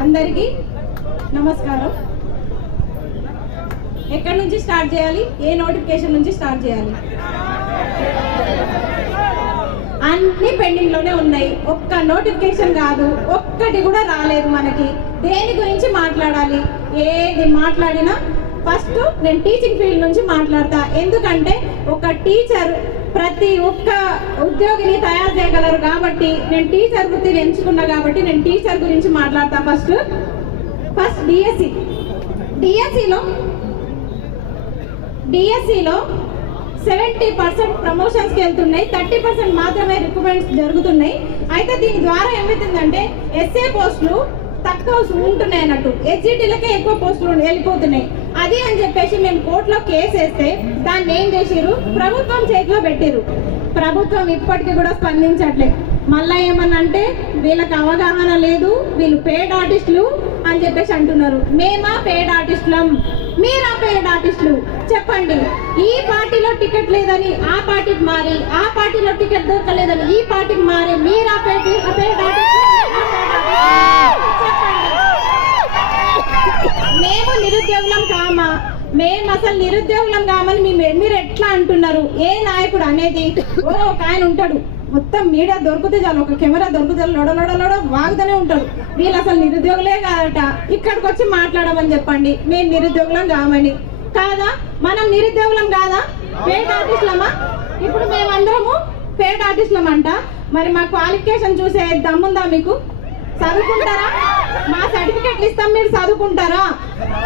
అందరికీ నమస్కారం. ఎక్కడి నుంచి స్టార్ట్ చేయాలి? ఏ నోటిఫికేషన్ నుంచి స్టార్ట్ చేయాలి? అన్ని పెండింగ్ లోనే ఉన్నాయి. ఒక్క నోటిఫికేషన్ కాదు, ఒక్కటి కూడా రాలేదు మనకి. దేని గురించి మాట్లాడాలి? ఏది మాట్లాడినా ఫస్ట్ నేను టీచింగ్ ఫీల్డ్ నుంచి మాట్లాడతా. ఎందుకంటే ఒక టీచర్ ప్రతి ఒక్క ఉద్యోగిని తయారు చేయగలరు కాబట్టి నేను టీచర్ వృత్తిని ఎంచుకున్నా కాబట్టి నేను టీచర్ గురించి మాట్లాడతా. ఫస్ట్ డిఎస్సిలో 70% ప్రమోషన్స్కి వెళ్తున్నాయి, 30% మాత్రమే రిక్రూట్మెంట్స్ జరుగుతున్నాయి. అయితే దీని ద్వారా ఏమవుతుందంటే ఎస్ఏ పోస్టులు తక్కువ ఉంటున్నాయి అన్నట్టు, హెచ్జిటీలకే ఎక్కువ పోస్టులు వెళ్ళిపోతున్నాయి. అది అని చెప్పేసి మేము కోర్టులో కేసు వేస్తే దాన్ని ఏం చేసిర్రు? ప్రభుత్వం చేతిలో పెట్టిర్రు. ప్రభుత్వం ఇప్పటికీ కూడా స్పందించట్లేదు. మళ్ళీ ఏమన్నా అంటే వీళ్ళకి అవగాహన లేదు, వీళ్ళు పేడ్ ఆర్టిస్టులు అని చెప్పేసి అంటున్నారు. మేమా పేడ్ ఆర్టిస్టులం, మీరా పేడ్ ఆర్టిస్టులు? చెప్పండి. ఈ పార్టీలో టికెట్ లేదని ఆ పార్టీకి మారి, ఆ పార్టీలో టికెట్ దొరకలేదని ఈ పార్టీకి మారి, మీరా పేడ్ ఆర్టిస్టులు? మేము నిరుద్యోగులం కామా? మేము అసలు నిరుద్యోగులం కామని మీరు ఎట్లా అంటున్నారు? ఏ నాయకుడు అనేది? ఒక ఆయన ఉంటాడు, మొత్తం మీడియా దొరికితే చాలు, ఒక కెమెరా దొరికితే లొడలొడలొడ వాగుతూనే ఉంటాడు. వీళ్ళు అసలు నిరుద్యోగులే కాదట, ఇక్కడికి వచ్చి మాట్లాడమని చెప్పండి మేము నిరుద్యోగులం కామని. కాదా? మనం నిరుద్యోగులం కాదా? పేడ్ ఆర్టిస్టులమా? ఇప్పుడు మేమందరము పేడ్ ఆర్టిస్టులమంట. మరి మా క్వాలిఫికేషన్ చూసే దమ్ముందా మీకు? చదువుకుంటారా? మా సర్టిఫికెట్లు ఇస్తాం, మీరు చదువుకుంటారా?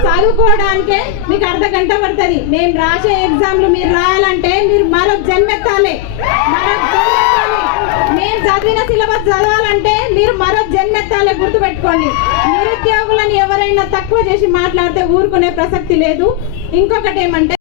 చదువుకోవడానికే మీకు అర్ధగంట పడుతుంది. మేము రాసే ఎగ్జామ్లు మీరు రాయాలంటే మీరు మరొక జన్మెత్తాలి. మేము చదివిన సిలబస్ చదవాలంటే మీరు మరొక జన్మెత్తాలి, గుర్తుపెట్టుకోండి. నిరుద్యోగులను ఎవరైనా తక్కువ చేసి మాట్లాడితే ఊరుకునే ప్రసక్తి లేదు. ఇంకొకటి ఏమంటే